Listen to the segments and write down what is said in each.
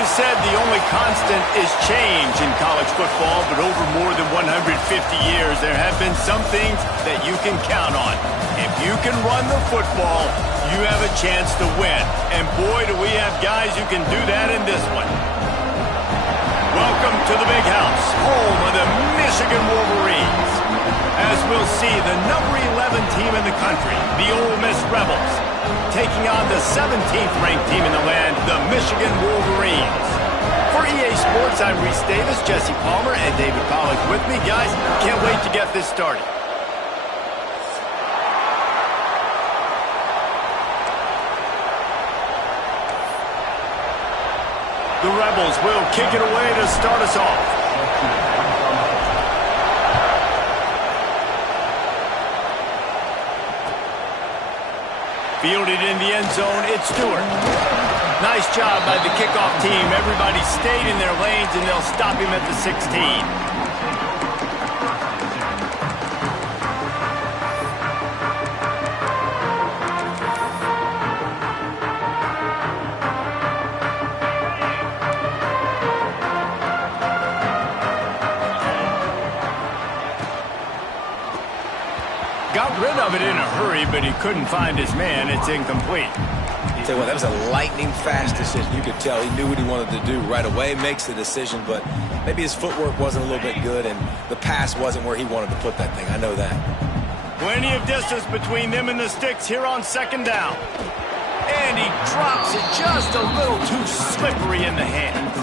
is said the only constant is change in college football, but over more than 150 years, there have been some things that you can count on. If you can run the football, you have a chance to win. And boy, do we have guys who can do that in this one. Welcome to the Big House, home of the Michigan Wolverines. As we'll see, the number 11 team in the country, the Ole Miss Rebels, taking on the 17th ranked team in the land, the Michigan Wolverines. For EA Sports, I'm Reese Davis, Jesse Palmer, and David Pollack with me. Guys, can't wait to get this started. The Rebels will kick it away to start us off. Fielded in the end zone, it's Stewart. Nice job by the kickoff team. Everybody stayed in their lanes, and they'll stop him at the 16. Got rid of it in a hurry, but he couldn't find his man. It's incomplete. Tell you what, that was a lightning-fast decision. You could tell he knew what he wanted to do right away, makes the decision, but maybe his footwork wasn't a little bit good, and the pass wasn't where he wanted to put that thing. I know that. Plenty of distance between them and the sticks here on second down. And he drops it just a little too slippery in the hands.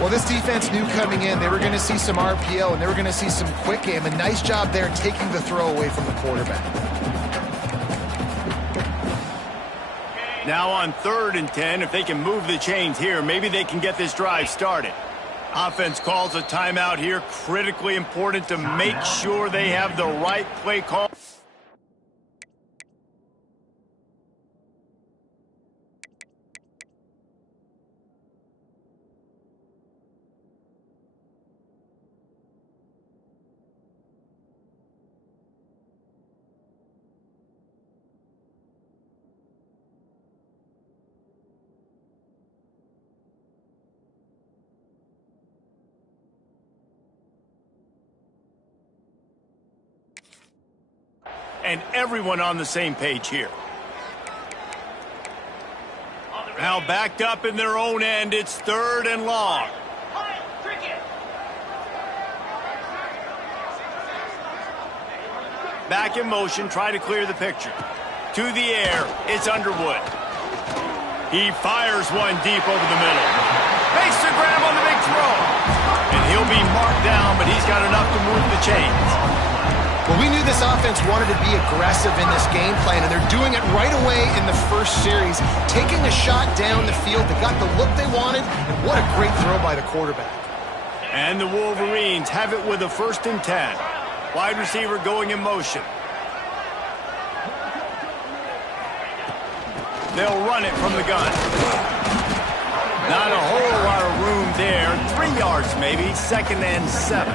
Well, this defense knew coming in they were going to see some RPO and they were going to see some quick game. A nice job there taking the throw away from the quarterback. Now on 3rd and 10, if they can move the chains here, maybe they can get this drive started. Offense calls a timeout here. Critically important to make sure they have the right play call. And everyone on the same page here. Now backed up in their own end, it's 3rd and long. Back in motion, try to clear the picture. To the air, it's Underwood. He fires one deep over the middle. Makes the grab on the big throw. And he'll be marked down, but he's got enough to move the chains. Well, we knew this offense wanted to be aggressive in this game plan, and they're doing it right away in the first series, taking a shot down the field. They got the look they wanted, and what a great throw by the quarterback. And the Wolverines have it with a 1st and 10. Wide receiver going in motion. They'll run it from the gun. Not a whole lot of room there. 3 yards maybe, 2nd and 7.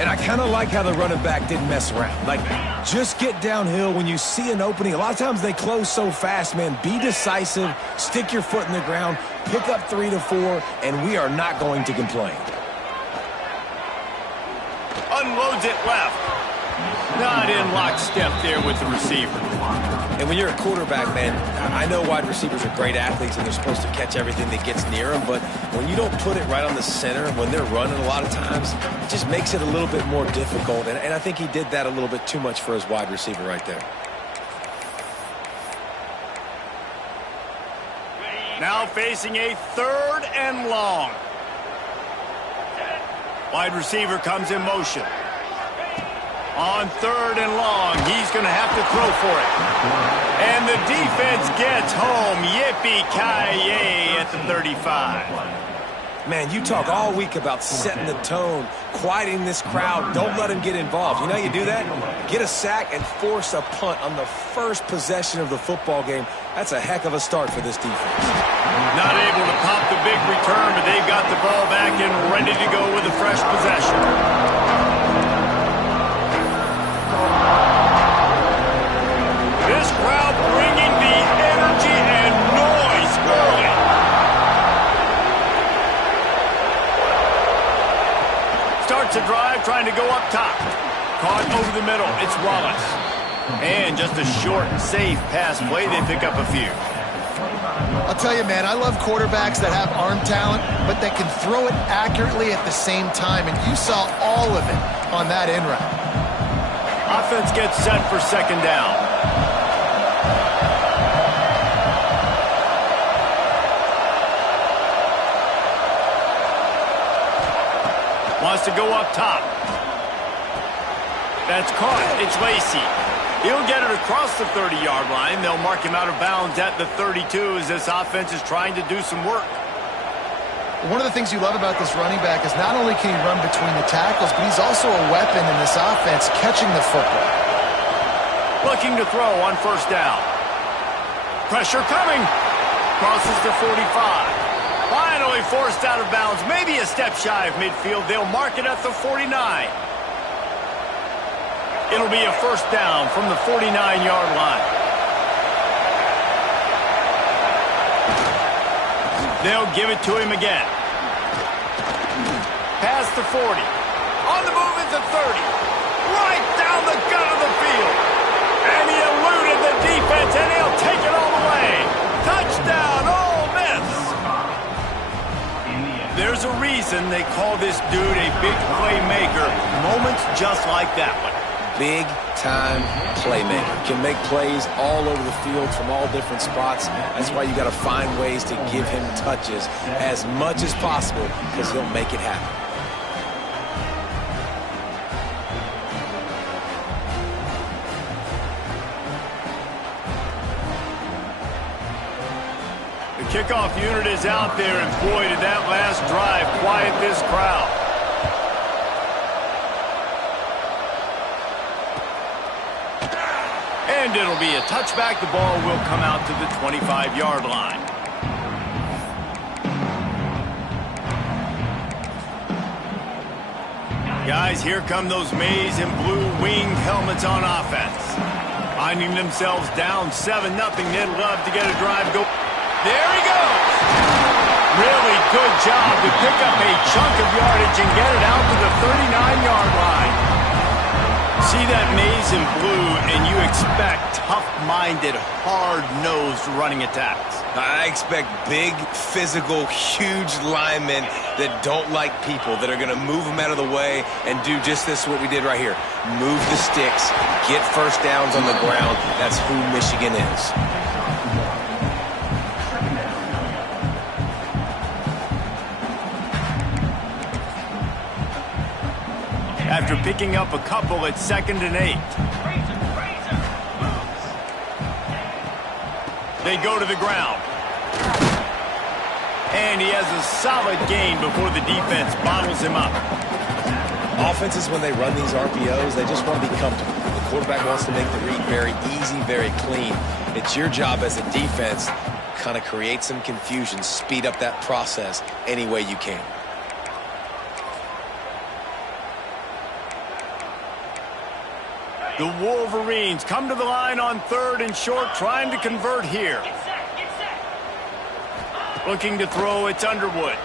And I kind of like how the running back didn't mess around. Like, just get downhill when you see an opening. A lot of times they close so fast, man. Be decisive, stick your foot in the ground, pick up 3 to 4, and we are not going to complain. Unloads it left. Not in lockstep there with the receiver. And when you're a quarterback, man, I know wide receivers are great athletes and they're supposed to catch everything that gets near them, but when you don't put it right on the center, when they're running a lot of times, it just makes it a little bit more difficult. And I think he did that a little bit too much for his wide receiver right there. Now facing a 3rd and long. Wide receiver comes in motion. On 3rd and long, he's going to have to throw for it. And the defense gets home. Yippee-ki-yay at the 35. Man, you talk all week about setting the tone, quieting this crowd. Don't let them get involved. You know how you do that? Get a sack and force a punt on the first possession of the football game. That's a heck of a start for this defense. Not able to pop the big return, but they've got the ball back and ready to go with a fresh possession. This crowd bringing the energy and noise early. caught over the middle. It's Wallace. And just a short, safe pass play. They pick up a few. I'll tell you, man, I love quarterbacks that have arm talent, but that can throw it accurately at the same time, and you saw all of it on that in route. Offense gets set for second down. Wants to go up top. That's caught. It's Lacy. He'll get it across the 30-yard line. They'll mark him out of bounds at the 32 as this offense is trying to do some work. One of the things you love about this running back is not only can he run between the tackles, but he's also a weapon in this offense catching the football. Looking to throw on first down. Pressure coming. Crosses the 45. Finally forced out of bounds. Maybe a step shy of midfield. They'll mark it at the 49. It'll be a first down from the 49-yard line. They'll give it to him again. Past the 40. On the move at the 30. Right down the gut of the field. And he eluded the defense, and he'll take it all the way. Touchdown, Ole Miss. There's a reason they call this dude a big playmaker. Moments just like that one. Big-time playmaker. Can make plays all over the field from all different spots. That's why you got to find ways to give him touches as much as possible because he'll make it happen. The kickoff unit is out there, and boy, did that last drive quiet this crowd. And it'll be a touchback. The ball will come out to the 25-yard line. Guys, here come those maize and blue winged helmets on offense. Finding themselves down 7-0. They'd love to get a drive go. There he goes. Really good job to pick up a chunk of yardage and get it out to the 39-yard line. See that maize and blue, and you expect tough-minded, hard-nosed running attacks. I expect big, physical, huge linemen that don't like people, that are going to move them out of the way and do just this, what we did right here. Move the sticks, get first downs on the ground. That's who Michigan is. After picking up a couple at 2nd and 8. They go to the ground. And he has a solid gain before the defense bottles him up. Offenses, when they run these RPOs, they just want to be comfortable. The quarterback wants to make the read very easy, very clean. It's your job as a defense to kind of create some confusion, speed up that process any way you can. The Wolverines come to the line on 3rd and short, trying to convert here. Looking to throw, it's Underwood.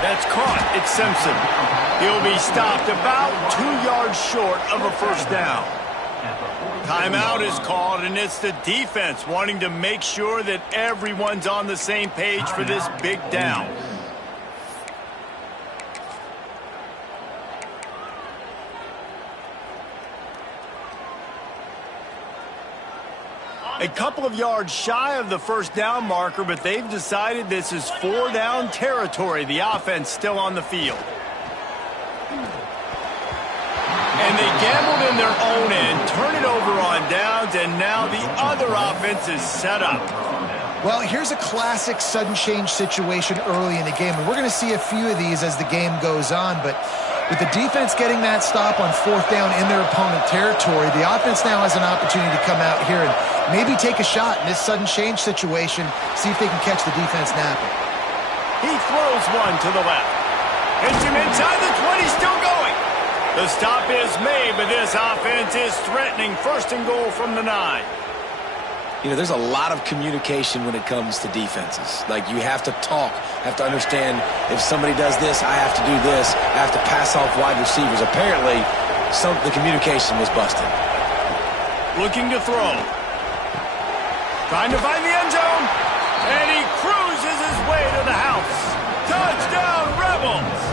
That's caught, it's Simpson. He'll be stopped about 2 yards short of a first down. Timeout is called, and it's the defense wanting to make sure that everyone's on the same page for this big down. A couple of yards shy of the first down marker, but they've decided this is 4-down territory. The offense still on the field. And they gambled in their own end, turn it over on downs, and now the other offense is set up. Well, here's a classic sudden change situation early in the game, and we're going to see a few of these as the game goes on, but with the defense getting that stop on 4th down in their opponent territory, the offense now has an opportunity to come out here and maybe take a shot in this sudden change situation, see if they can catch the defense napping. He throws one to the left. Hits him inside the 20, still going. The stop is made, but this offense is threatening 1st and goal from the 9. You know, there's a lot of communication when it comes to defenses. Like, you have to talk, have to understand if somebody does this, I have to do this, I have to pass off wide receivers. Apparently, the communication was busted. Looking to throw. Trying to find the end zone. And he cruises his way to the house. Touchdown, Rebels!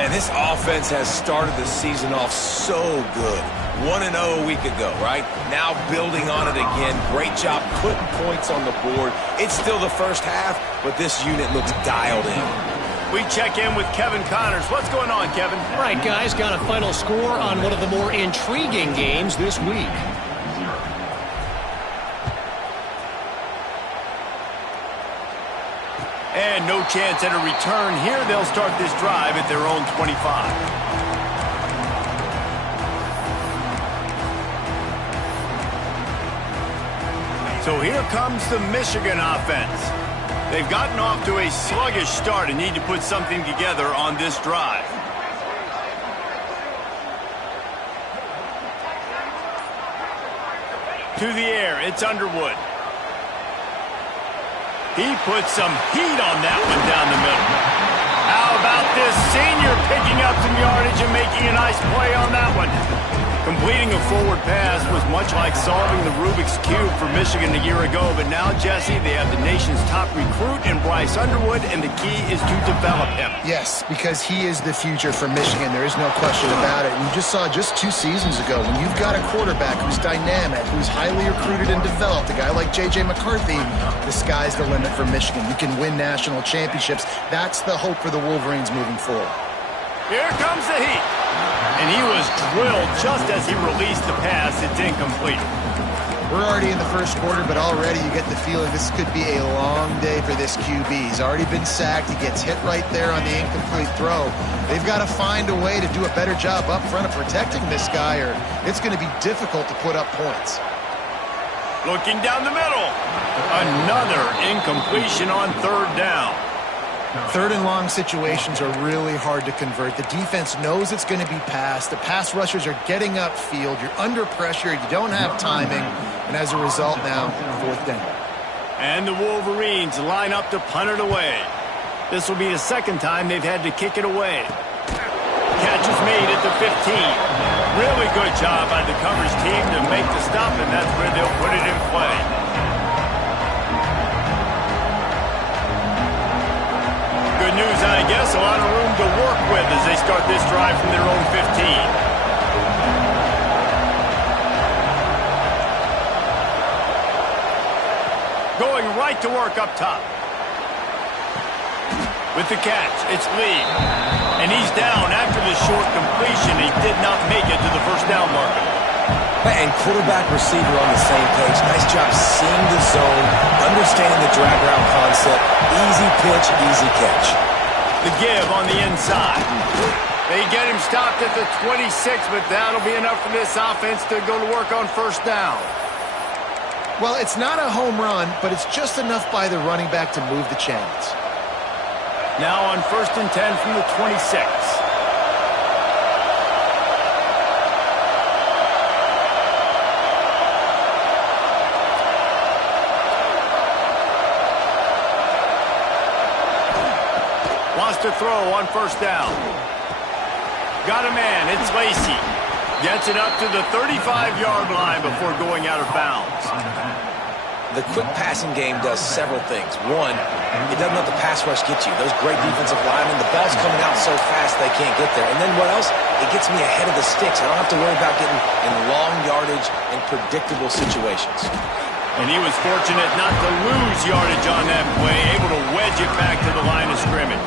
Man, this offense has started the season off so good. 1-0 a week ago, right? Now building on it again. Great job putting points on the board. It's still the first half, but this unit looks dialed in. We check in with Kevin Connors. What's going on, Kevin? All right, guys, got a final score on one of the more intriguing games this week. And no chance at a return here. They'll start this drive at their own 25. So here comes the Michigan offense. They've gotten off to a sluggish start and need to put something together on this drive. To the air, it's Underwood. He puts some heat on that one down the middle. How about this senior picking up some yardage and making a nice play on that one? Completing a forward pass was much like solving the Rubik's Cube for Michigan a year ago, but now, Jesse, they have the nation's top recruit in Bryce Underwood, and the key is to develop him. Yes, because he is the future for Michigan. There is no question about it. And you just saw just 2 seasons ago, when you've got a quarterback who's dynamic, who's highly recruited and developed, a guy like J.J. McCarthy, the sky's the limit for Michigan. You can win national championships. That's the hope for the Wolverines moving forward. Here comes the heat. And he was drilled just as he released the pass. It's incomplete. We're already in the first quarter, but already you get the feeling this could be a long day for this QB. He's already been sacked. He gets hit right there on the incomplete throw. They've got to find a way to do a better job up front of protecting this guy, or it's going to be difficult to put up points. Looking down the middle. Another incompletion on third down. Third and long situations are really hard to convert. The defense knows it's going to be passed. The pass rushers are getting upfield. You're under pressure. You don't have timing. And as a result now, fourth down. And the Wolverines line up to punt it away. This will be the second time they've had to kick it away. Catch is made at the 15. Really good job by the coverage team to make the stop, and that's where they'll put it in play. Good news, I guess. A lot of room to work with as they start this drive from their own 15. Going right to work up top. With the catch, it's Lee. And he's down after the short completion. He did not make it to the first down marker. And quarterback receiver on the same page. Nice job seeing the zone, understanding the drag route concept. Easy pitch, easy catch. The give on the inside. They get him stopped at the 26, but that'll be enough for this offense to go to work on first down. Well, it's not a home run, but it's just enough by the running back to move the chains. Now on 1st and 10 from the 26. Wants to throw on first down. Got a man, it's Lacey. Gets it up to the 35-yard line before going out of bounds. The quick passing game does several things. One, it doesn't let the pass rush get you. Those great defensive linemen, the ball's coming out so fast they can't get there. And then what else? It gets me ahead of the sticks. I don't have to worry about getting in long yardage and predictable situations. And he was fortunate not to lose yardage on that play, able to wedge it back to the line of scrimmage.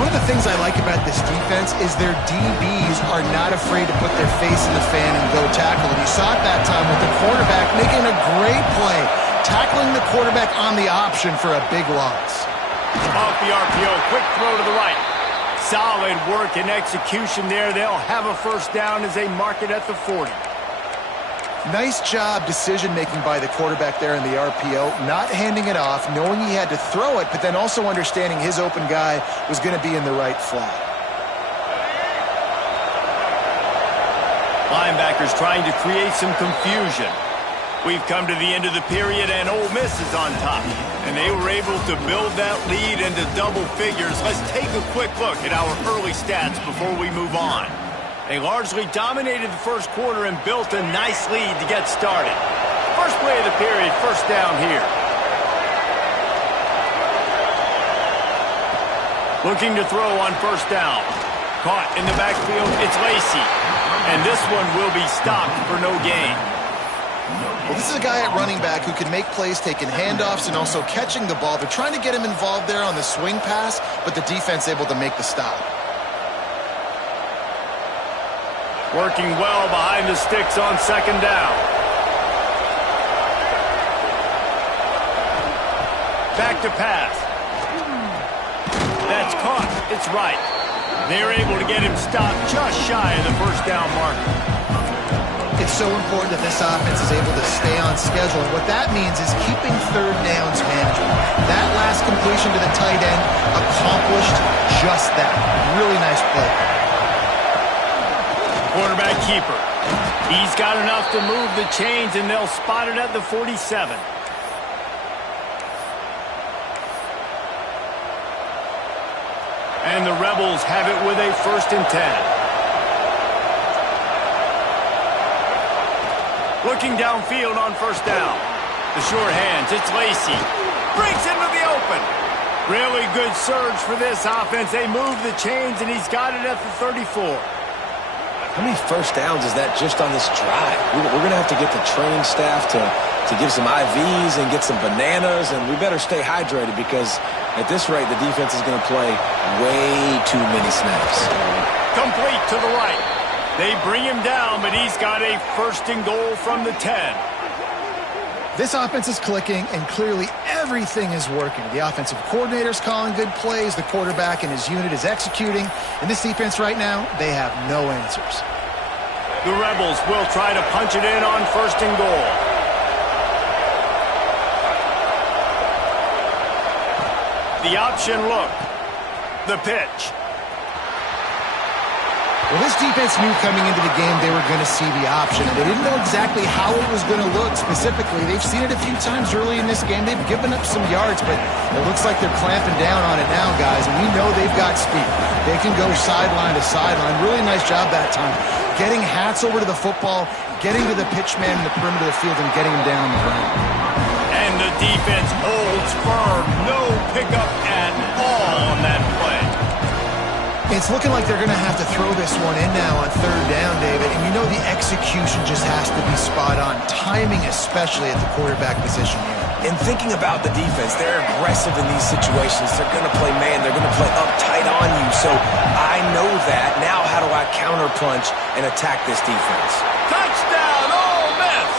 One of the things I like about this defense is their DBs are not afraid to put their face in the fan and go tackle. And you saw it that time with the quarterback making a great play, tackling the quarterback on the option for a big loss. Off the RPO, quick throw to the right. Solid work and execution there. They'll have a first down as they mark it at the 40. Nice job decision-making by the quarterback there in the RPO, not handing it off, knowing he had to throw it, but then also understanding his open guy was going to be in the right flat. Linebackers trying to create some confusion. We've come to the end of the period, and Ole Miss is on top. And they were able to build that lead into double figures. Let's take a quick look at our early stats before we move on. They largely dominated the first quarter and built a nice lead to get started. First play of the period, first down here. Looking to throw on first down. Caught in the backfield, it's Lacey. And this one will be stopped for no gain. Well, this is a guy at running back who can make plays taking handoffs and also catching the ball. They're trying to get him involved there on the swing pass, but the defense able to make the stop. Working well behind the sticks on second down. Back to pass. That's caught. It's right. They're able to get him stopped just shy of the first down marker. It's so important that this offense is able to stay on schedule. And what that means is keeping third downs manageable. That last completion to the tight end accomplished just that. Really nice play. Quarterback keeper. He's got enough to move the chains, and they'll spot it at the 47. And the Rebels have it with a 1st and 10. Looking downfield on first down. The short hands, it's Lacey. Breaks into the open. Really good surge for this offense. They move the chains, and he's got it at the 34. How many first downs is that just on this drive? We're going to have to get the training staff to give some IVs and get some bananas, and we better stay hydrated because at this rate, the defense is going to play way too many snaps. Complete to the right. They bring him down, but he's got a 1st and goal from the 10. This offense is clicking, and clearly everything is working. The offensive coordinator's calling good plays. The quarterback and his unit is executing. And this defense right now, they have no answers. The Rebels will try to punch it in on 1st and goal. The option look. The pitch. Well, this defense knew coming into the game they were going to see the option. They didn't know exactly how it was going to look specifically. They've seen it a few times early in this game. They've given up some yards, but it looks like they're clamping down on it now, guys, and we know they've got speed. They can go sideline to sideline. Really nice job that time. Getting hats over to the football, getting to the pitch man in the perimeter of the field, and getting him down on the ground. And the defense holds firm. No pickup at all on that play. It's looking like they're going to have to throw this one in now on third down, David. And you know the execution just has to be spot on. Timing especially at the quarterback position here. And thinking about the defense, they're aggressive in these situations. They're going to play man. They're going to play uptight on you. So I know that. Now how do I counterpunch and attack this defense? Touchdown, Ole Miss!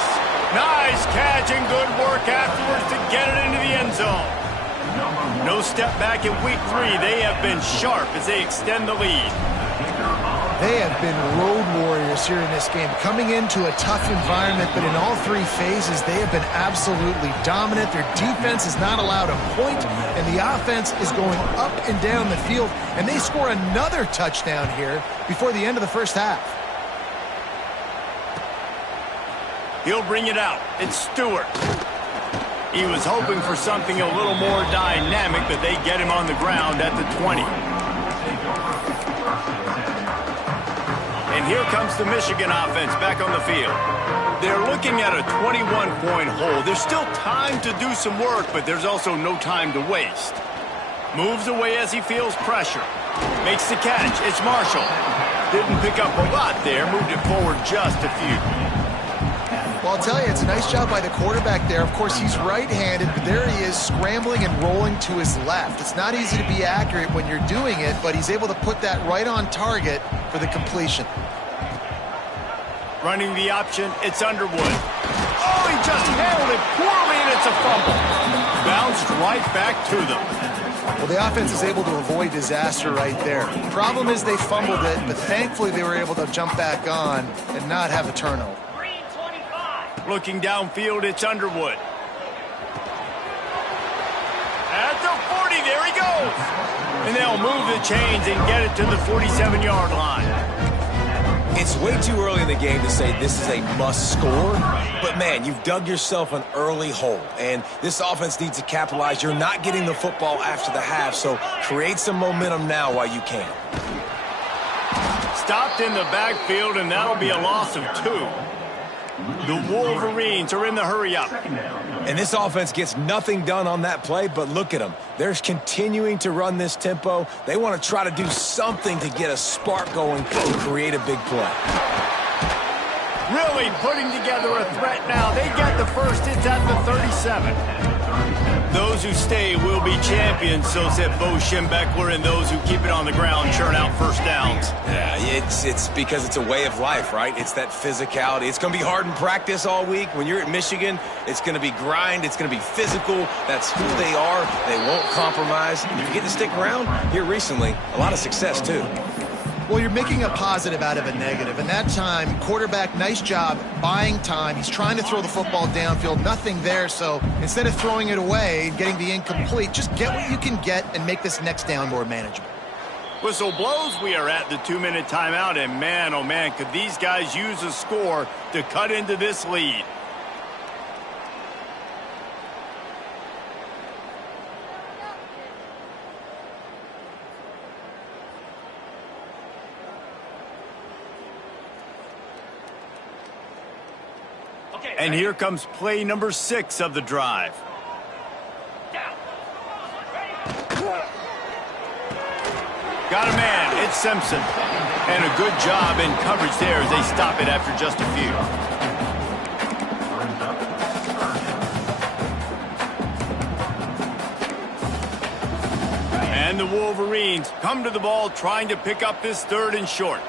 Nice catch and good work afterwards to get it into the end zone. No step back in week 3. They have been sharp as they extend the lead. They have been road warriors here in this game, coming into a tough environment, but in all 3 phases, they have been absolutely dominant. Their defense is not allowed a point, and the offense is going up and down the field, and they score another touchdown here before the end of the first half. He'll bring it out. It's Stewart. He was hoping for something a little more dynamic, but they get him on the ground at the 20. And here comes the Michigan offense back on the field. They're looking at a 21-point hole. There's still time to do some work, but there's also no time to waste. Moves away as he feels pressure. Makes the catch. It's Marshall. Didn't pick up a lot there. Moved it forward just a few. Well, I'll tell you, it's a nice job by the quarterback there. Of course, he's right-handed, but there he is scrambling and rolling to his left. It's not easy to be accurate when you're doing it, but he's able to put that right on target for the completion. Running the option, it's Underwood. Oh, he just handled it poorly, and it's a fumble. Bounced right back to them. Well, the offense is able to avoid disaster right there. Problem is they fumbled it, but thankfully they were able to jump back on and not have a turnover. Looking downfield, it's Underwood. At the 40, there he goes. And they'll move the chains and get it to the 47-yard line. It's way too early in the game to say this is a must score, but man, you've dug yourself an early hole, and this offense needs to capitalize. You're not getting the football after the half, so create some momentum now while you can. Stopped in the backfield, and that'll be a loss of 2. The Wolverines are in the hurry-up. And this offense gets nothing done on that play, but look at them. They're continuing to run this tempo. They want to try to do something to get a spark going and create a big play. Really putting together a threat now. They get the first. It's at the 37. Those who stay will be champions, so said Bo Schembechler, and those who keep it on the ground churn out first downs. Yeah, it's because it's a way of life, right? It's that physicality. It's going to be hard in practice all week. When you're at Michigan, it's going to be grind. It's going to be physical. That's who they are. They won't compromise. If you get to stick around here recently, a lot of success, too. Well, you're making a positive out of a negative, and that time, quarterback, nice job buying time. He's trying to throw the football downfield, nothing there, so instead of throwing it away and getting the incomplete, just get what you can get and make this next down more manageable. Whistle blows. We are at the 2-minute timeout, and man, oh man, could these guys use a score to cut into this lead. And here comes play number 6 of the drive. Got a man. It's Simpson. And a good job in coverage there as they stop it after just a few. And the Wolverines come to the ball trying to pick up this 3rd and short.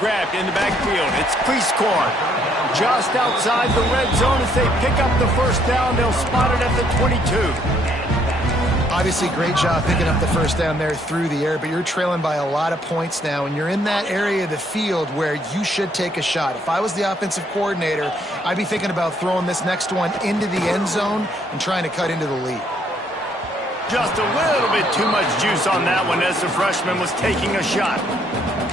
Grabbed in the backfield. It's Cleescorn. Just outside the red zone as they pick up the first down. They'll spot it at the 22. Obviously, great job picking up the first down there through the air, but you're trailing by a lot of points now, and you're in that area of the field where you should take a shot. If I was the offensive coordinator, I'd be thinking about throwing this next one into the end zone and trying to cut into the lead. Just a little bit too much juice on that one as the freshman was taking a shot.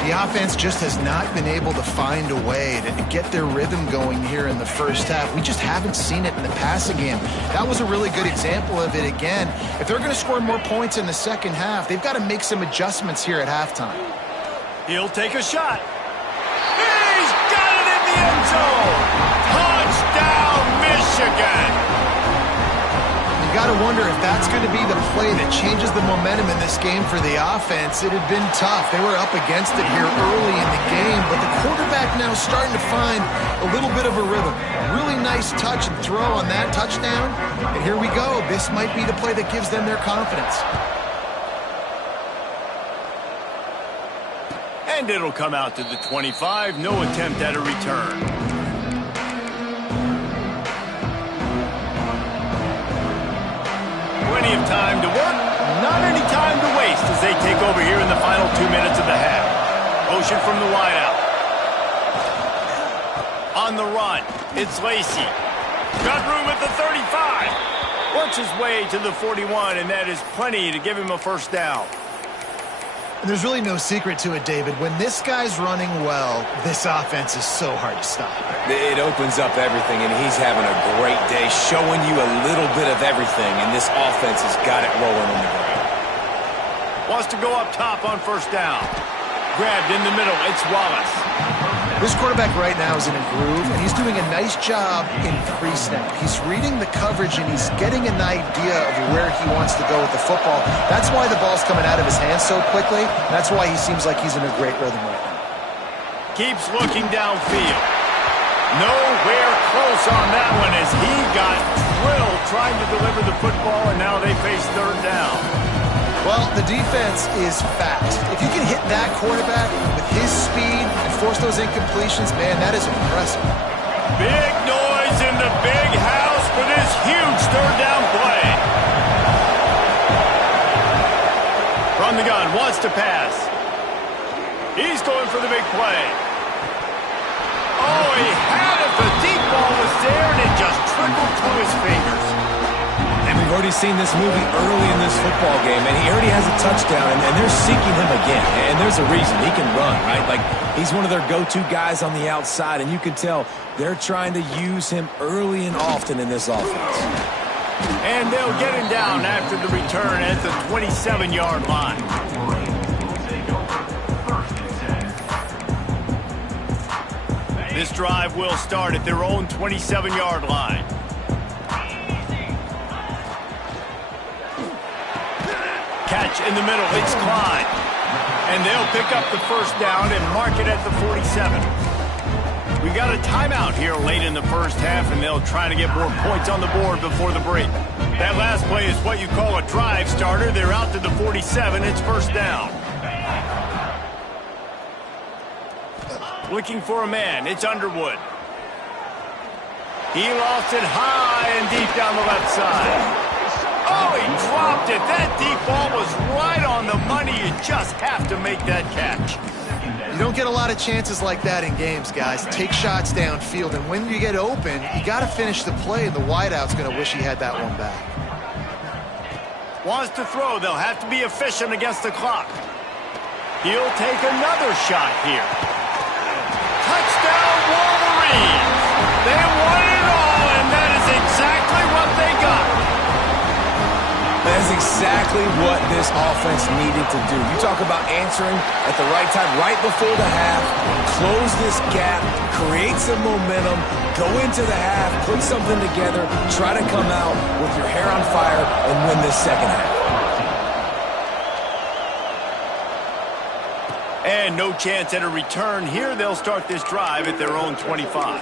The offense just has not been able to find a way to get their rhythm going here in the first half. We just haven't seen it in the passing game. That was a really good example of it again. If they're going to score more points in the second half, they've got to make some adjustments here at halftime. He'll take a shot. He's got it in the end zone. Touchdown, Michigan. You got to wonder if that's going to be the play that changes the momentum in this game for the offense. It had been tough. They were up against it here early in the game, but the quarterback now starting to find a little bit of a rhythm. Really nice touch and throw on that touchdown, and here we go. This might be the play that gives them their confidence. And it'll come out to the 25. No attempt at a return. Plenty of time to work, not any time to waste as they take over here in the final 2 minutes of the half. Motion from the wideout. On the run, it's Lacey. Got room at the 35. Works his way to the 41, and that is plenty to give him a first down. There's really no secret to it, David. When this guy's running well, this offense is so hard to stop. It opens up everything, and he's having a great day, showing you a little bit of everything, and this offense has got it rolling on the ground. Wants to go up top on first down. Grabbed in the middle, it's Wallace. This quarterback right now is in a groove, and he's doing a nice job in pre-snap. He's reading the coverage, and he's getting an idea of where he wants to go with the football. That's why the ball's coming out of his hands so quickly. That's why he seems like he's in a great rhythm right now. Keeps looking downfield. Nowhere close on that one as he got drilled trying to deliver the football, and now they face third down. Well, the defense is fast. If you can hit that quarterback with his speed and force those incompletions, man, that is impressive. Big noise in the big house for this huge third down play. From the gun, wants to pass. He's going for the big play. Oh, he had it. The deep ball was there, and it just trickled through his fingers. They We've already seen this movie early in this football game, and he already has a touchdown, and they're seeking him again. And there's a reason. He can run, right? Like, he's one of their go-to guys on the outside, and you can tell they're trying to use him early and often in this offense. And they'll get him down after the return at the 27-yard line. This drive will start at their own 27-yard line. Catch in the middle, it's Klein. And they'll pick up the first down and mark it at the 47. We got a timeout here late in the first half, and they'll try to get more points on the board before the break. That last play is what you call a drive starter. They're out to the 47. It's first down. Looking for a man. It's Underwood. He lost it high and deep down the left side. Oh, he dropped it. That deep ball was right on the money. You just have to make that catch. You don't get a lot of chances like that in games, guys. Take shots downfield, and when you get open, you got to finish the play, and the wideout's going to wish he had that one back. Wants to throw. They'll have to be efficient against the clock. He'll take another shot here. Touchdown, Wolverines! They won it all, and that is exactly what they got. That is exactly what this offense needed to do. You talk about answering at the right time, right before the half, close this gap, create some momentum, go into the half, put something together, try to come out with your hair on fire and win this second half. And no chance at a return here. They'll start this drive at their own 25.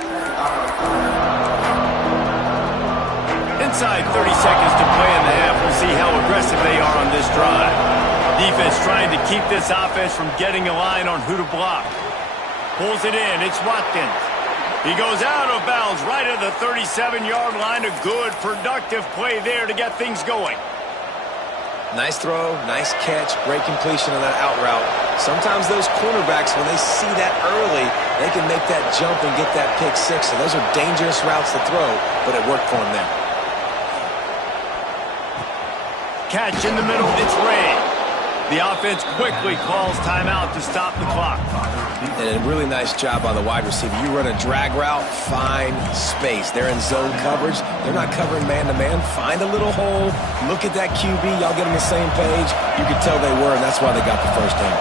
Inside 30 seconds to play in the half. We'll see how aggressive they are on this drive. Defense trying to keep this offense from getting a line on who to block. Pulls it in. It's Watkins. He goes out of bounds right at the 37-yard line. A good, productive play there to get things going. Nice throw, nice catch, great completion on that out route. Sometimes those cornerbacks, when they see that early, they can make that jump and get that pick six. And those are dangerous routes to throw, but it worked for him there. Catch in the middle, it's Ray. The offense quickly calls timeout to stop the clock. And a really nice job by the wide receiver. You run a drag route, find space. They're in zone coverage. They're not covering man-to-man. Find a little hole. Look at that QB. Y'all get on the same page. You could tell they were, and that's why they got the first down.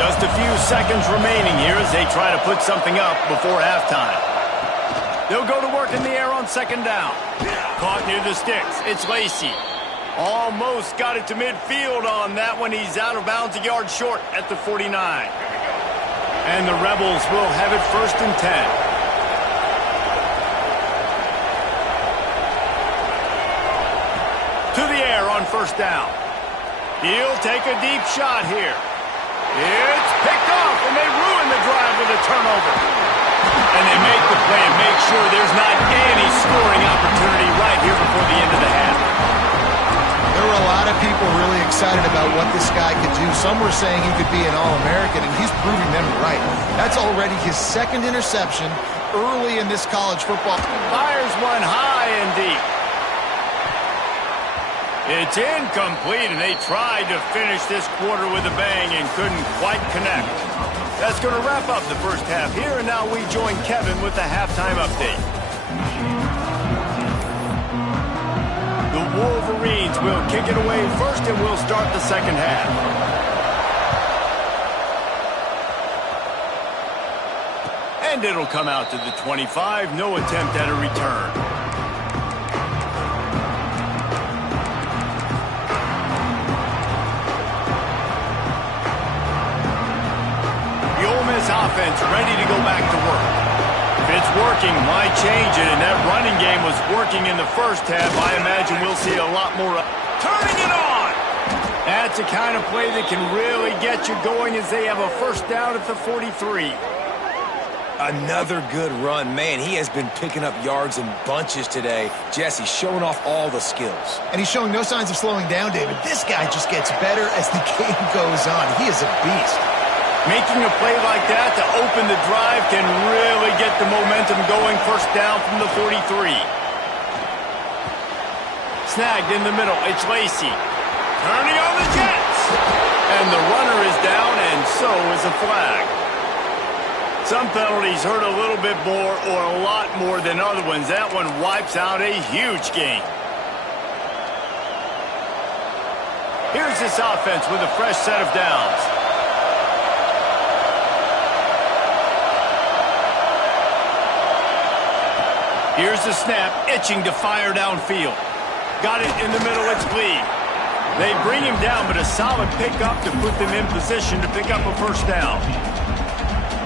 Just a few seconds remaining here as they try to put something up before halftime. They'll go to work in the air on second down. Caught near the sticks. It's Lacy. Almost got it to midfield on that one. He's out of bounds a yard short at the 49. And the Rebels will have it first and 10. To the air on first down. He'll take a deep shot here. It's picked off, and they ruin the drive with a turnover. And they make the play and make sure there's not any scoring opportunity right here before the end of the half. There were a lot of people really excited about what this guy could do. Some were saying he could be an All-American, and he's proving them right. That's already his second interception early in this college football. Fires one high and deep. It's incomplete, and they tried to finish this quarter with a bang and couldn't quite connect. That's going to wrap up the first half here, and now we join Kevin with the halftime update. The Wolverines will kick it away first, and we'll start the second half. And it'll come out to the 25. No attempt at a return. The Ole Miss offense ready to go back to work. If it's working, why change it? And that running game was working in the first half. I imagine we'll see a lot more. Turning it on! That's the kind of play that can really get you going as they have a first down at the 43. Another good run. Man, he has been picking up yards in bunches today. Jesse showing off all the skills. And he's showing no signs of slowing down, David. This guy just gets better as the game goes on. He is a beast. Making a play like that to open the drive can really get the momentum going. First down from the 43. Snagged in the middle. It's Lacey. Turning on the Jets. And the runner is down, and so is a flag. Some penalties hurt a little bit more or a lot more than other ones. That one wipes out a huge game. Here's this offense with a fresh set of downs. Here's the snap, itching to fire downfield. Got it in the middle, it's Lee. They bring him down, but a solid pickup to put them in position to pick up a first down.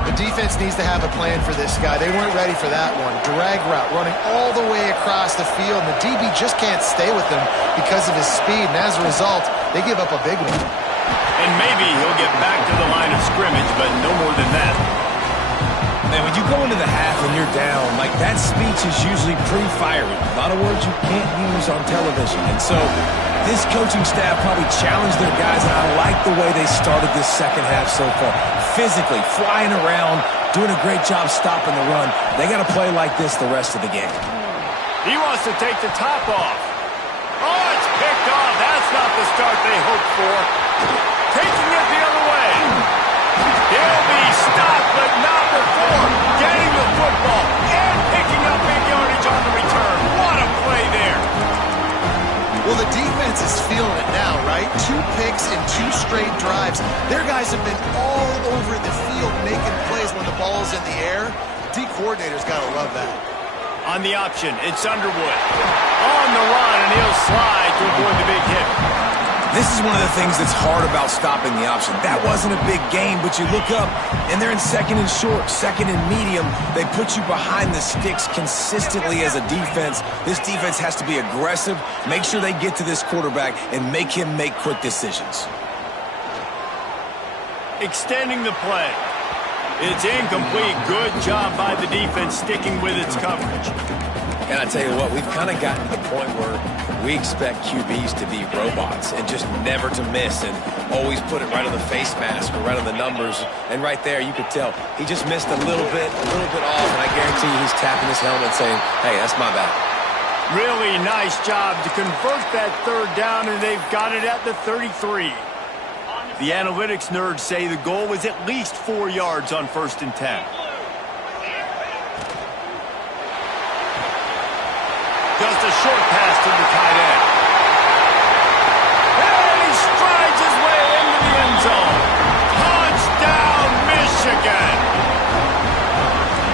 The defense needs to have a plan for this guy. They weren't ready for that one. Drag route running all the way across the field, and the DB just can't stay with him because of his speed, and as a result, they give up a big one. And maybe he'll get back to the line of scrimmage, but no more than that. Man, when you go into the half and you're down, like that speech is usually pretty fiery. A lot of words you can't use on television. And so this coaching staff probably challenged their guys, and I like the way they started this second half so far. Physically, flying around, doing a great job stopping the run. They got to play like this the rest of the game. He wants to take the top off. Oh, it's picked off. That's not the start they hoped for. Taking it the other way. He'll be stopped, but not before getting the football and picking up big yardage on the return. What a play there. Well, the defense is feeling it now, right? 2 picks in 2 straight drives. Their guys have been all over the field making plays when the ball's in the air. D coordinator's got to love that. On the option, it's Underwood. On the run, and he'll slide to avoid the big hit. This is one of the things that's hard about stopping the option. That wasn't a big gain, but you look up, and they're in second and short, second and medium. They put you behind the sticks consistently as a defense. This defense has to be aggressive, make sure they get to this quarterback, and make him make quick decisions. Extending the play. It's incomplete. Good job by the defense sticking with its coverage. And I tell you what, we've kind of gotten to the point where we expect QBs to be robots and just never to miss and always put it right on the face mask or right on the numbers. And right there, you could tell he just missed a little bit off, and I guarantee you he's tapping his helmet saying, hey, that's my bad. Really nice job to convert that third down, and they've got it at the 33. The analytics nerds say the goal was at least 4 yards on 1st and 10. Just a short pass to the tight end. And he strides his way into the end zone. Touchdown, Michigan!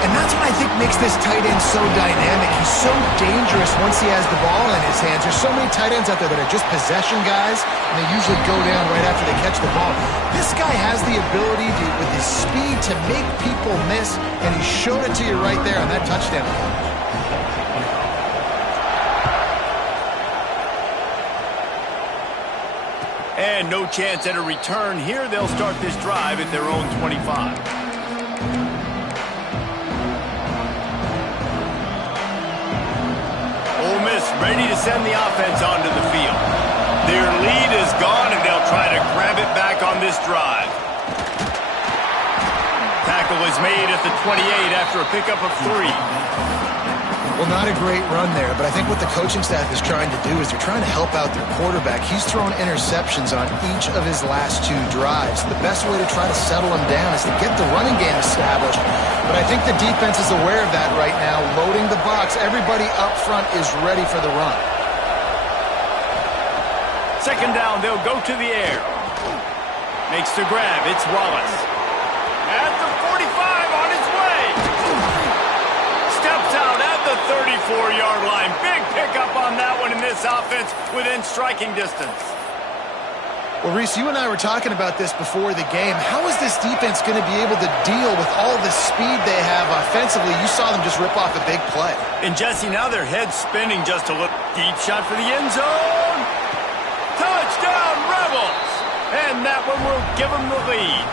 And that's what I think makes this tight end so dynamic. He's so dangerous once he has the ball in his hands. There's so many tight ends out there that are just possession guys, and they usually go down right after they catch the ball. This guy has the ability to, with his speed, to make people miss, and he showed it to you right there on that touchdown. And no chance at a return here. They'll start this drive at their own 25. Ole Miss ready to send the offense onto the field. Their lead is gone, and they'll try to grab it back on this drive. Tackle is made at the 28 after a pickup of 3. Well, not a great run there, but I think what the coaching staff is trying to do is they're trying to help out their quarterback. He's thrown interceptions on each of his last 2 drives. The best way to try to settle him down is to get the running game established. But I think the defense is aware of that right now, loading the box. Everybody up front is ready for the run. 2nd down, they'll go to the air. Makes the grab, it's Wallace. At the 45, on his way. Steps out at the 34-yard line. Big pickup on that one in this offense within striking distance. Well, Reese, you and I were talking about this before the game. How is this defense going to be able to deal with all the speed they have offensively? You saw them just rip off a big play. And Jesse, now their head's spinning just a little. Deep shot for the end zone. Touchdown, Rebels! And that one will give them the lead.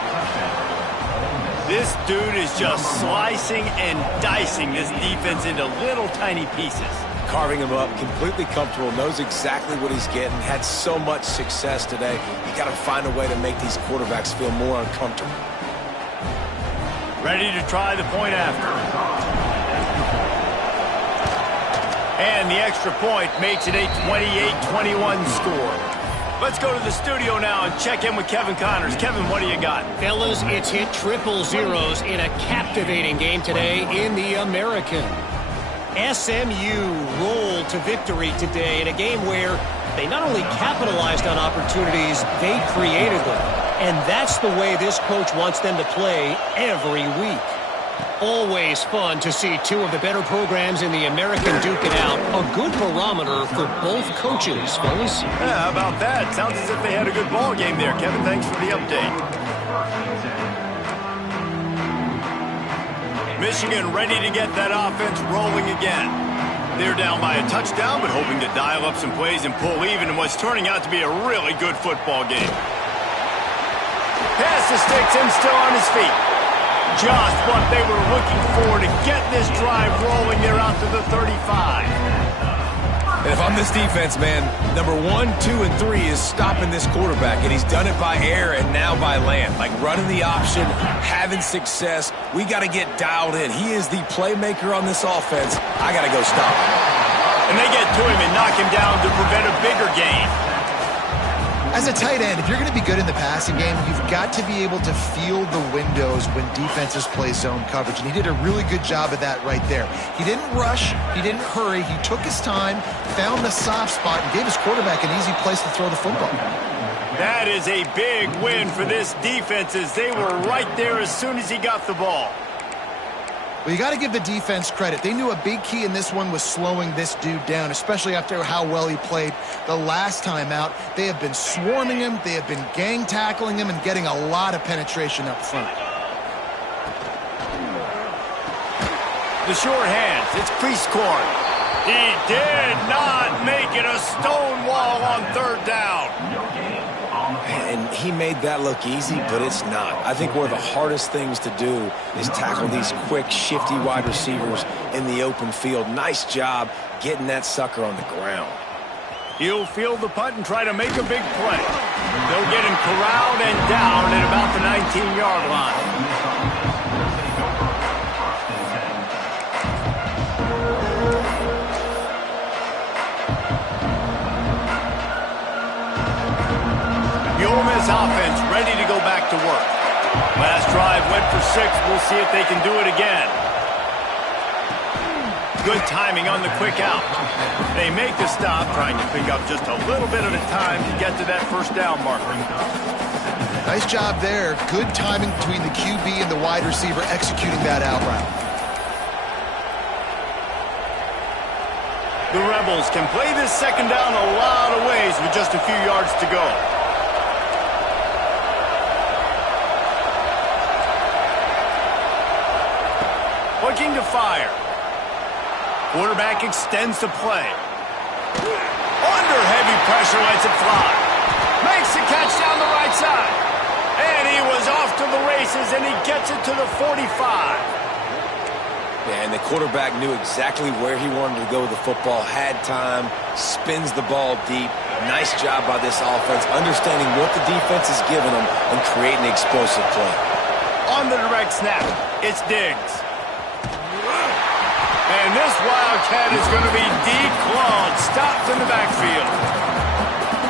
This dude is just slicing and dicing this defense into little tiny pieces. Carving him up, completely comfortable, knows exactly what he's getting, had so much success today. You got to find a way to make these quarterbacks feel more uncomfortable. Ready to try the point after. And the extra point makes it a 28-21 score. Let's go to the studio now and check in with Kevin Connors. Kevin, what do you got? Fellas, it's hit triple zeros in a captivating game today in the American. SMU rolled to victory today in a game where they not only capitalized on opportunities, they created them. And that's the way this coach wants them to play every week. Always fun to see two of the better programs in the American duke it out. A good barometer for both coaches, fellas. Yeah, how about that? Sounds as if they had a good ball game there. Kevin, thanks for the update. Michigan ready to get that offense rolling again. They're down by a touchdown, but hoping to dial up some plays and pull even in what's turning out to be a really good football game. Pass to sticks him still on his feet. Just what they were looking for to get this drive rolling. They're out to the 35. And if I'm this defense, man, number 1, 2, and 3 is stopping this quarterback. And he's done it by air and now by land. Like running the option, having success. We got to get dialed in. He is the playmaker on this offense. I got to go stop him. And they get to him and knock him down to prevent a bigger gain. As a tight end, if you're going to be good in the passing game, you've got to be able to feel the windows when defenses play zone coverage. And he did a really good job of that right there. He didn't rush. He didn't hurry. He took his time, found the soft spot, and gave his quarterback an easy place to throw the football. That is a big win for this defense as they were right there as soon as he got the ball. Well, you got to give the defense credit. They knew a big key in this one was slowing this dude down, especially after how well he played the last time out. They have been swarming him. They have been gang tackling him and getting a lot of penetration up front. The short hands. It's Priestcorn. He did not make it a stone wall on third down. And he made that look easy, but it's not. I think one of the hardest things to do is tackle these quick, shifty wide receivers in the open field. Nice job getting that sucker on the ground. He'll field the punt and try to make a big play. They'll get him corralled and down at about the 19-yard line. The Ole Miss offense ready to go back to work. Last drive went for 6. We'll see if they can do it again. Good timing on the quick out. They make the stop, trying to pick up just a little bit at a time to get to that first down marker. Nice job there. Good timing between the QB and the wide receiver executing that out route. The Rebels can play this second down a lot of ways with just a few yards to go. Looking to fire. Quarterback extends the play. Under heavy pressure, lets it fly. Makes the catch down the right side. And he was off to the races, and he gets it to the 45. Yeah, and the quarterback knew exactly where he wanted to go with the football, had time, spins the ball deep. Nice job by this offense, understanding what the defense is giving them and creating an explosive play. On the direct snap, it's Diggs. And this Wildcat is going to be declawed, stopped in the backfield.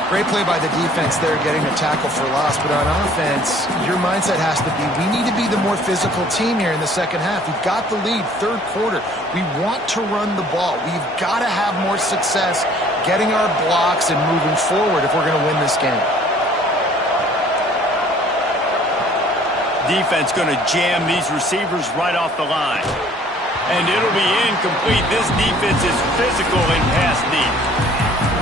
Great play by the defense there, getting a tackle for loss. But on offense, your mindset has to be, we need to be the more physical team here in the second half. We've got the lead, third quarter. We want to run the ball. We've got to have more success getting our blocks and moving forward if we're going to win this game. Defense going to jam these receivers right off the line. And it'll be incomplete. This defense is physical in pass deep.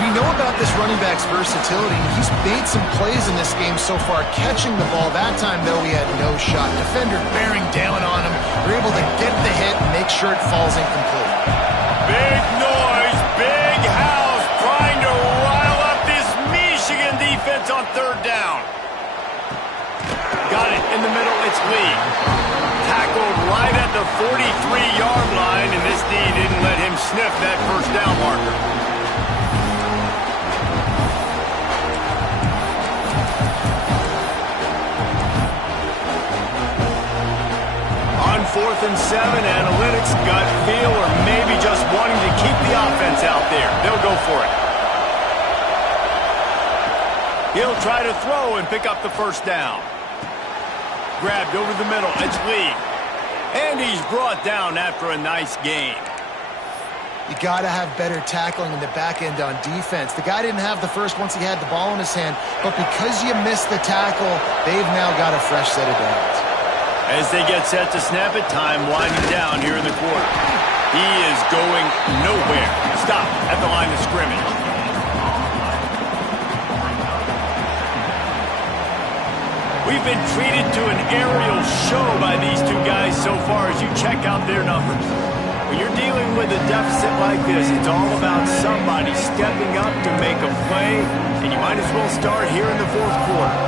We know about this running back's versatility. He's made some plays in this game so far, catching the ball. That time, though, he had no shot. Defender bearing down on him. We're able to get the hit and make sure it falls incomplete. Big noise, big house, trying to rile up this Michigan defense on third down. Got it in the middle, it's Lee. Tackled right at the 43-yard line, and this D didn't let him sniff that first down marker. On 4th and 7, analytics, gut feel, or maybe just wanting to keep the offense out there. They'll go for it. He'll try to throw and pick up the first down. Grabbed over the middle. It's Lee. And he's brought down after a nice gain. You got to have better tackling in the back end on defense. The guy didn't have the first once he had the ball in his hand, but because you missed the tackle, they've now got a fresh set of downs. As they get set to snap it, time winding down here in the quarter. He is going nowhere. Stop at the line of scrimmage. We've been treated to an aerial show by these two guys so far as you check out their numbers. When you're dealing with a deficit like this, it's all about somebody stepping up to make a play, and you might as well start here in the fourth quarter.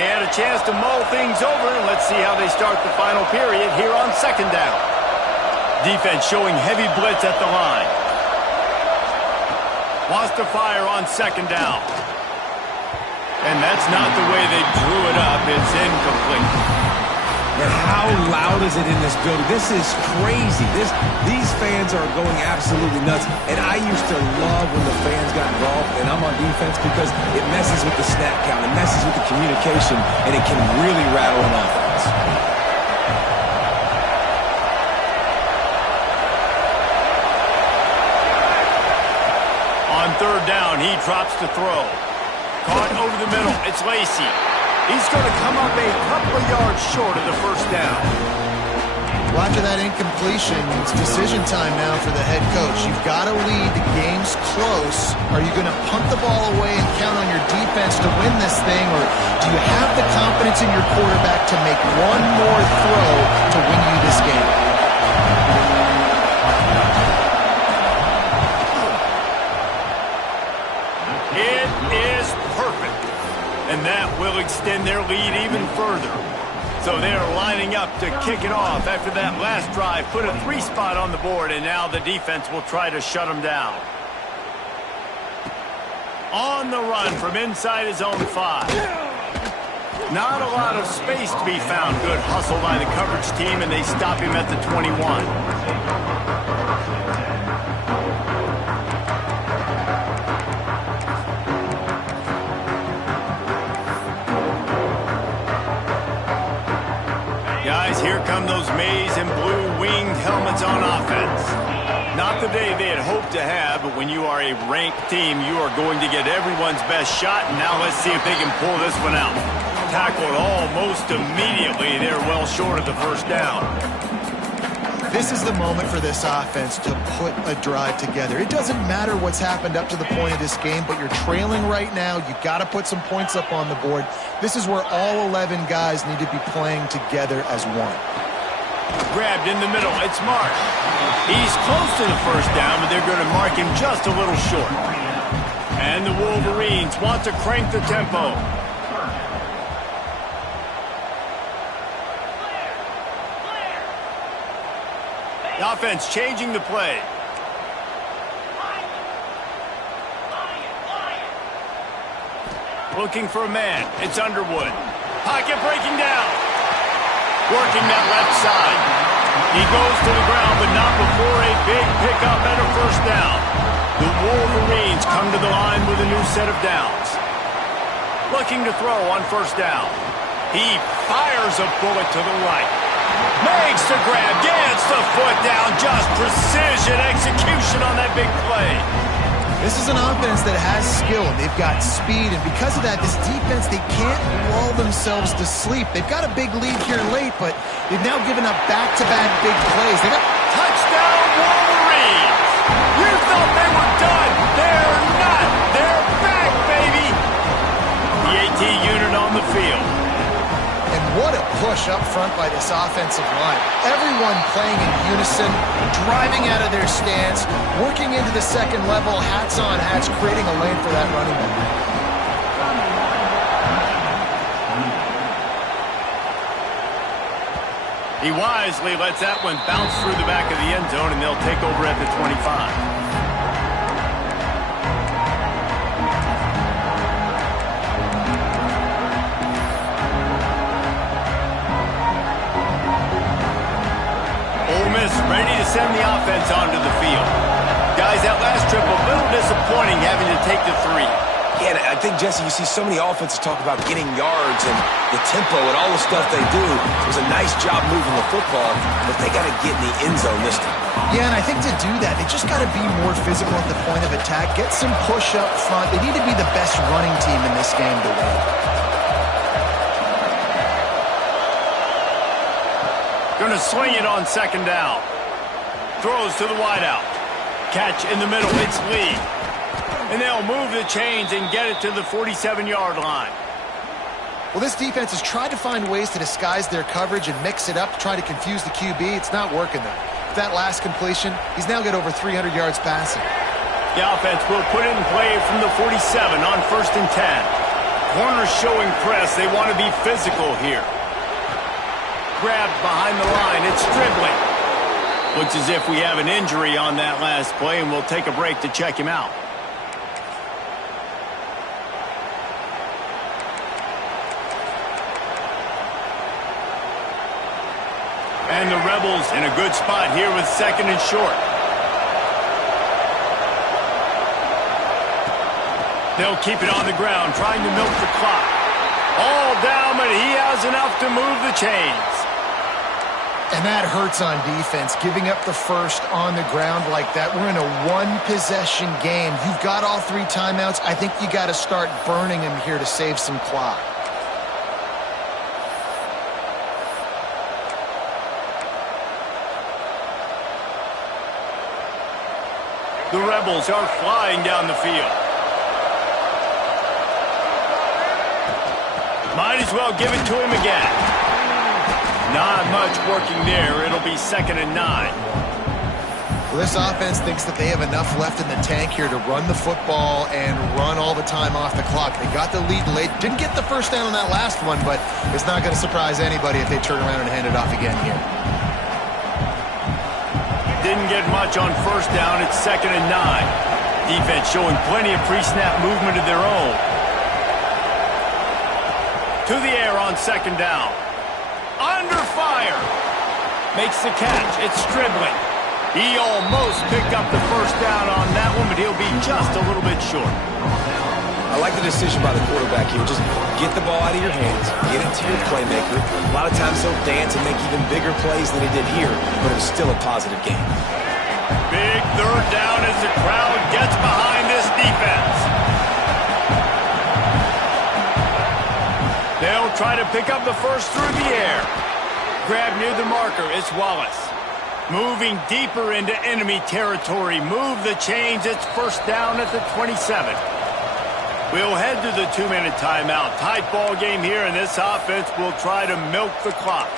They had a chance to mull things over, and let's see how they start the final period here on second down. Defense showing heavy blitz at the line. Wants to fire on second down. And that's not the way they drew it up. It's incomplete. And how loud is it in this building? This is crazy. These fans are going absolutely nuts. And I used to love when the fans got involved, and I'm on defense, because it messes with the snap count. It messes with the communication, and it can really rattle an offense. On third down, he drops to throw. Caught over the middle. It's Lacy. He's going to come up a couple of yards short of the first down. Well, after that incompletion, it's decision time now for the head coach. You've got to lead. The game's close. Are you going to punt the ball away and count on your defense to win this thing, or do you have the confidence in your quarterback to make one more throw to win you this game? It is perfect. And that will extend their lead even further. So they're lining up to kick it off after that last drive. Put a 3 spot on the board, and now the defense will try to shut them down. On the run from inside his own 5. Not a lot of space to be found. Good hustle by the coverage team, and they stop him at the 21. Guys, here come those maize and blue winged helmets on offense. Not the day they had hoped to have, but when you are a ranked team, you are going to get everyone's best shot. And now let's see if they can pull this one out. Tackled almost immediately. They're well short of the first down. This is the moment for this offense to put a drive together. It doesn't matter what's happened up to the point of this game, but you're trailing right now. You've got to put some points up on the board. This is where all 11 guys need to be playing together as one. Grabbed in the middle. It's Mark. He's close to the first down, but they're going to mark him just a little short. And the Wolverines want to crank the tempo. The offense changing the play. Looking for a man. It's Underwood. Pocket breaking down. Working that left side. He goes to the ground, but not before a big pickup and a first down. The Wolverines come to the line with a new set of downs. Looking to throw on first down. He fires a bullet to the right. Makes the grab, gets the foot down, just precision execution on that big play. This is an offense that has skill. They've got speed, and because of that, this defense, they can't lull themselves to sleep. They've got a big lead here late, but they've now given up back-to-back big plays. They got touchdown Wolverines! You thought they were done. They're not. They're back, baby. The AT unit on the field. And what a push up front by this offensive line. Everyone playing in unison, driving out of their stance, working into the second level, hats on hats, creating a lane for that running back. He wisely lets that one bounce through the back of the end zone, and they'll take over at the 25. offense onto the field. Guys, that last trip, a little disappointing having to take the 3. Yeah, and I think, Jesse, you see so many offenses talk about getting yards and the tempo and all the stuff they do. It was a nice job moving the football, but they got to get in the end zone this time. Yeah, and I think to do that, they just got to be more physical at the point of attack, get some push up front. They need to be the best running team in this game to win. Going to swing it on 2nd down. Throws to the wideout. Catch in the middle. It's Lee. And they'll move the chains and get it to the 47-yard line. Well, this defense has tried to find ways to disguise their coverage and mix it up to try to confuse the QB. It's not working, though. With that last completion, he's now got over 300 yards passing. The offense will put it in play from the 47 on 1st and 10. Corners showing press. They want to be physical here. Grabbed behind the line. It's Stribling. Looks as if we have an injury on that last play, and we'll take a break to check him out. And the Rebels in a good spot here with 2nd and short. They'll keep it on the ground, trying to milk the clock. All down, but he has enough to move the chains. And that hurts on defense, giving up the first on the ground like that. We're in a one-possession game. You've got all 3 timeouts. I think you got to start burning him here to save some clock. The Rebels are flying down the field. Might as well give it to him again. Not much working there. It'll be 2nd and 9. Well, this offense thinks that they have enough left in the tank here to run the football and run all the time off the clock. They got the lead late. Didn't get the first down on that last one, but it's not going to surprise anybody if they turn around and hand it off again here. Didn't get much on 1st down. It's 2nd and 9. Defense showing plenty of pre-snap movement of their own. To the air on 2nd down. Under fire. Makes the catch. It's Stribling. He almost picked up the first down on that one, but he'll be just a little bit short. I like the decision by the quarterback here. Just get the ball out of your hands, get it to your playmaker. A lot of times he'll dance and make even bigger plays than he did here, but it was still a positive game. Big 3rd down as the crowd gets behind this defense. They'll try to pick up the first through the air. Grab near the marker. It's Wallace. Moving deeper into enemy territory. Move the chains. It's 1st down at the 27. We'll head to the 2-minute timeout. Tight ball game here, and this offense will try to milk the clock.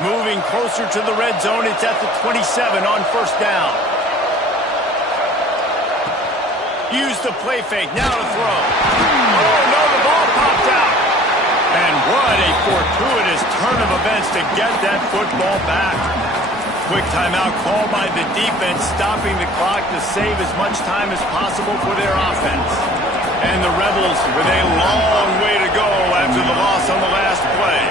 Moving closer to the red zone. It's at the 27 on 1st down. Use the play fake. Now to throw. Oh, no, the ball popped out. And what a fortuitous turn of events to get that football back. Quick timeout call by the defense, stopping the clock to save as much time as possible for their offense. And the Rebels with a long way to go after the loss on the last play.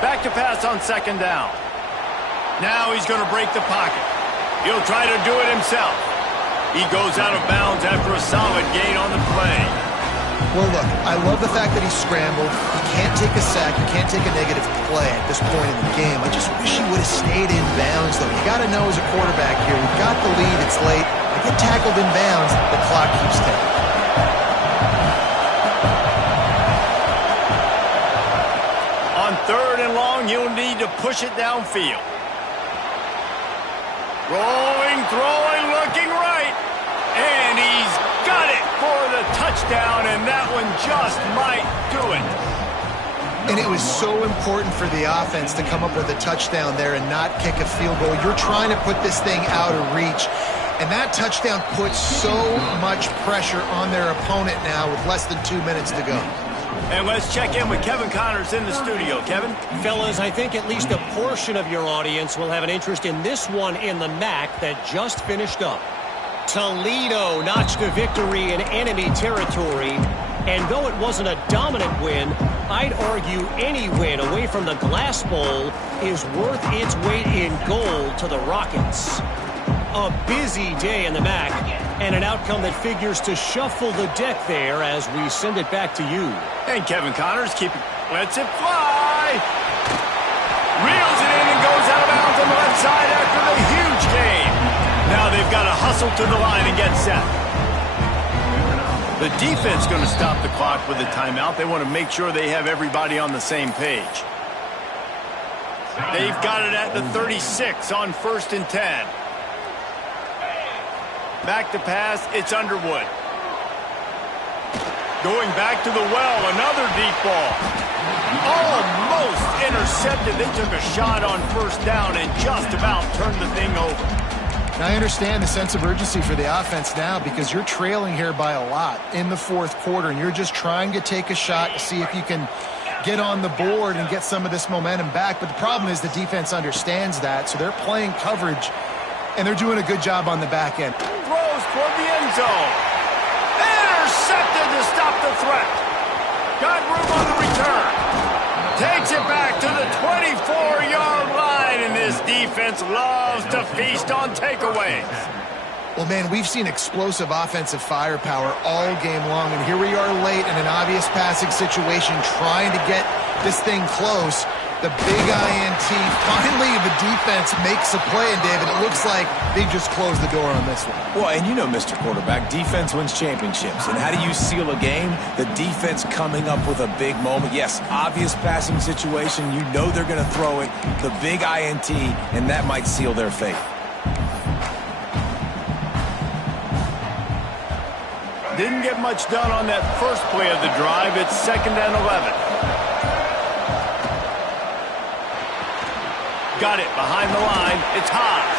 Back to pass on 2nd down. Now he's going to break the pocket. He'll try to do it himself. He goes out of bounds after a solid gain on the play. Well, look, I love the fact that he scrambled. He can't take a sack. He can't take a negative play at this point in the game. I just wish he would have stayed in bounds, though. You got to know as a quarterback here, we've got the lead. It's late. I get tackled in bounds. The clock keeps ticking. On 3rd and long, you'll need to push it downfield. Rolling, throwing, looking right. And he's got it for the touchdown, and that one just might do it. And it was so important for the offense to come up with a touchdown there and not kick a field goal. You're trying to put this thing out of reach. And that touchdown puts so much pressure on their opponent now with less than 2 minutes to go. And let's check in with Kevin Connors in the studio. Kevin? Fellas, I think at least a portion of your audience will have an interest in this one in the MAC that just finished up. Toledo notched a victory in enemy territory And though it wasn't a dominant win, I'd argue any win away from the Glass Bowl is worth its weight in gold to the Rockets. A busy day in the MAC, and an outcome that figures to shuffle the deck there as we send it back to you. And Kevin Connors lets it fly. Reels it in and goes out of bounds on the left side after the huge game. Now they've got to hustle to the line and get set. The defense going to stop the clock with a timeout. They want to make sure they have everybody on the same page. They've got it at the 36 on 1st and 10. Back to pass, it's Underwood. Going back to the well, another deep ball. Almost intercepted. They took a shot on 1st down and just about turned the thing over. Now, I understand the sense of urgency for the offense now because you're trailing here by a lot in the 4th quarter, and you're just trying to take a shot to see if you can get on the board and get some of this momentum back. But the problem is the defense understands that, so they're playing coverage, and they're doing a good job on the back end. Throws toward the end zone. Intercepted to stop the threat. Got room on the return. Takes it back to the 24-yard line, and this defense loves to feast on takeaways. Well, man, we've seen explosive offensive firepower all game long, and here we are late in an obvious passing situation trying to get this thing close. The big INT, finally the defense makes a play, and David, it looks like they just closed the door on this one. Well, and you know, Mr. Quarterback, defense wins championships. And how do you seal a game? The defense coming up with a big moment. Yes, obvious passing situation. You know they're going to throw it. The big INT, and that might seal their fate. Didn't get much done on that first play of the drive. It's 2nd and 11. Got it behind the line. It's Haas.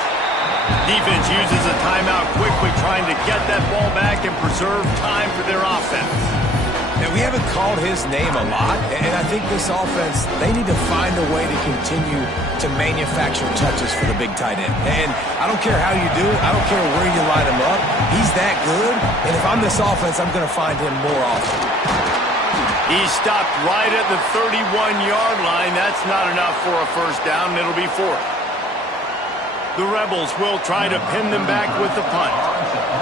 Defense uses a timeout quickly, trying to get that ball back and preserve time for their offense. And we haven't called his name a lot, and I think this offense, they need to find a way to continue to manufacture touches for the big tight end. And I don't care how you do it. I don't care where you line him up. He's that good, and if I'm this offense, I'm going to find him more often. He stopped right at the 31-yard line. That's not enough for a 1st down. It'll be 4th. The Rebels will try to pin them back with the punt.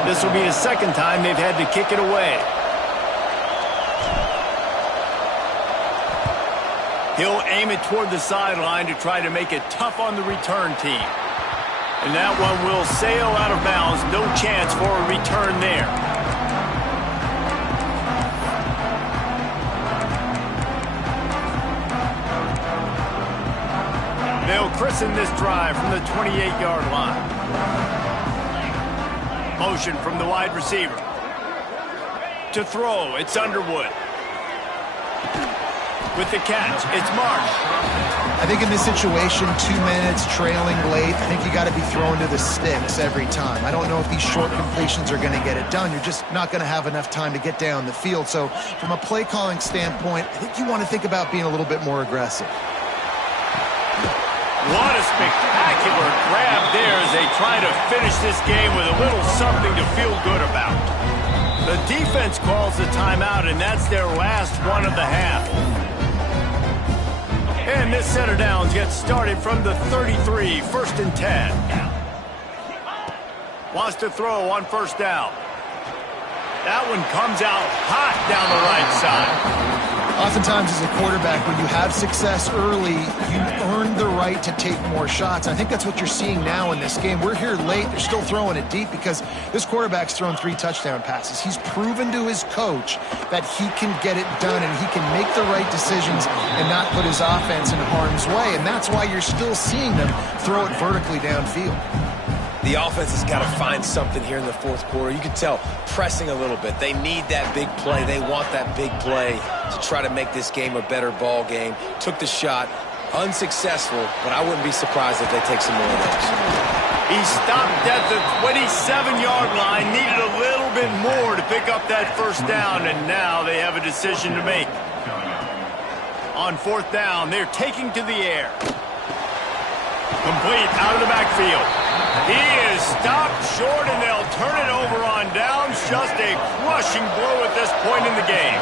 This will be the 2nd time they've had to kick it away. He'll aim it toward the sideline to try to make it tough on the return team. And that one will sail out of bounds. No chance for a return there. They'll christen this drive from the 28-yard line. Motion from the wide receiver. To throw, it's Underwood. With the catch, it's Marsh. I think in this situation, 2 minutes, trailing late, I think you got to be thrown to the sticks every time. I don't know if these short completions are going to get it done. You're just not going to have enough time to get down the field. So from a play calling standpoint, I think you want to think about being a little bit more aggressive. What a spectacular grab there as they try to finish this game with a little something to feel good about. The defense calls the timeout, and that's their last one of the half. And this set of downs gets started from the 33, 1st and 10. Wants to throw on 1st down. That one comes out hot down the right side. Oftentimes as a quarterback, when you have success early, you earn the right to take more shots. I think that's what you're seeing now in this game. We're here late. They're still throwing it deep because this quarterback's thrown 3 touchdown passes. He's proven to his coach that he can get it done and he can make the right decisions and not put his offense in harm's way. And that's why you're still seeing them throw it vertically downfield. The offense has got to find something here in the 4th quarter. You can tell pressing a little bit. They need that big play. They want that big play to try to make this game a better ball game. Took the shot, unsuccessful, but I wouldn't be surprised if they take some more of those. He stopped at the 27-yard line, needed a little bit more to pick up that 1st down, and now they have a decision to make. On 4th down, they're taking to the air. Complete out of the backfield. He is stopped short, and they'll turn it over on downs. Just a crushing blow at this point in the game.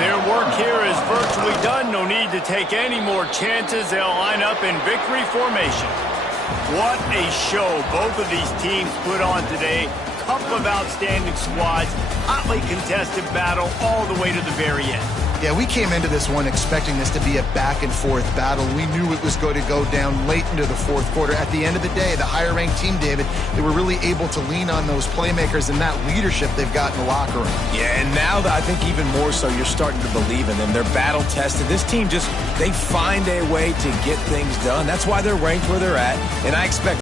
Their work here is virtually done. No need to take any more chances. They'll line up in victory formation. What a show both of these teams put on today. Couple of outstanding squads, hotly contested battle all the way to the very end. Yeah, we came into this one expecting this to be a back-and-forth battle. We knew it was going to go down late into the fourth quarter. At the end of the day, the higher-ranked team, David, they were really able to lean on those playmakers and that leadership they've got in the locker room. Yeah, and now I think even more so, you're starting to believe in them. They're battle-tested. This team they find a way to get things done. That's why they're ranked where they're at, and I expect